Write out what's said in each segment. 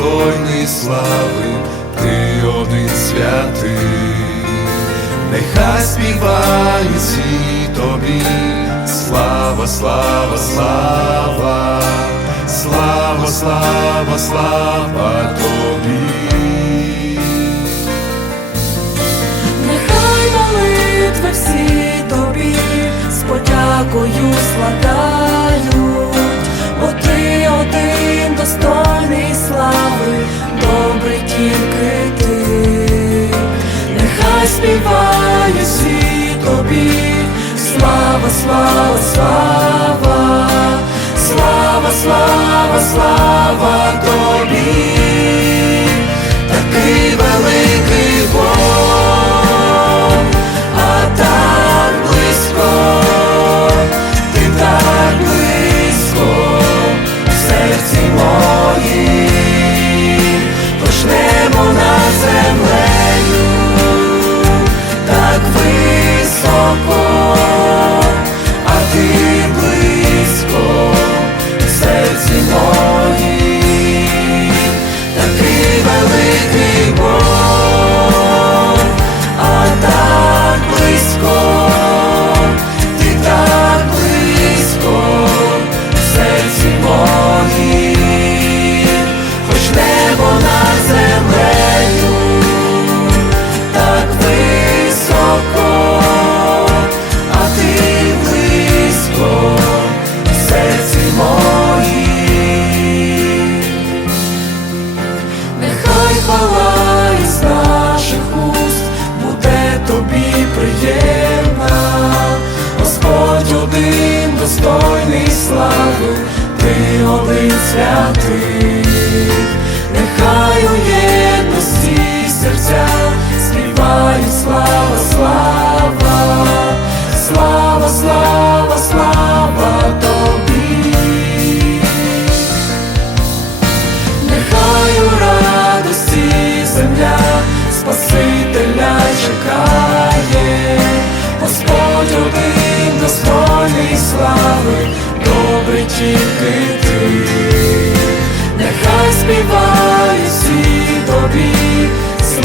достойний слави, ти один святий, нехай співають всі тобі, слава, слава, слава, слава, слава, слава тобі. Нехай молитви всі тобі з подякою складають, слава, слава тобі, один святий, нехай у єдності серця співають слава, слава, слава, слава, слава тобі. Нехай у радості земля Спасителя чекає, Господь один достойний слави, добрий тільки ти,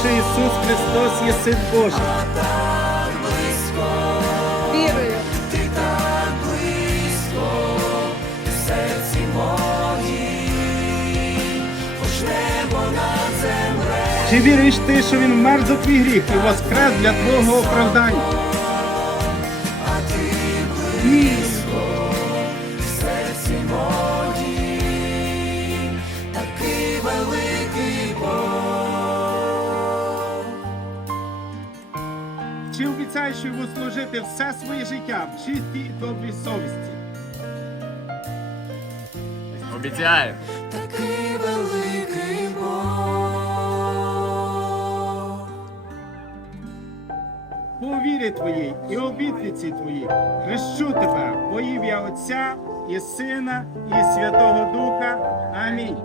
що Ісус Христос є Син Божий? Вірую. Ти так близько, в серці моїм, хоч небо над землею. Чи віруєш ти, що Він вмер за твій гріх і воскрес для твого оправдання? Ні. Чи обіцяєш йому служити все своє життя в чистій і добрій совісті? Обіцяю. Такий великий Бог. По вірі твоїй і обітниці твоїй хрещу тебе во ім'я Отця і Сина і Святого Духа. Амінь.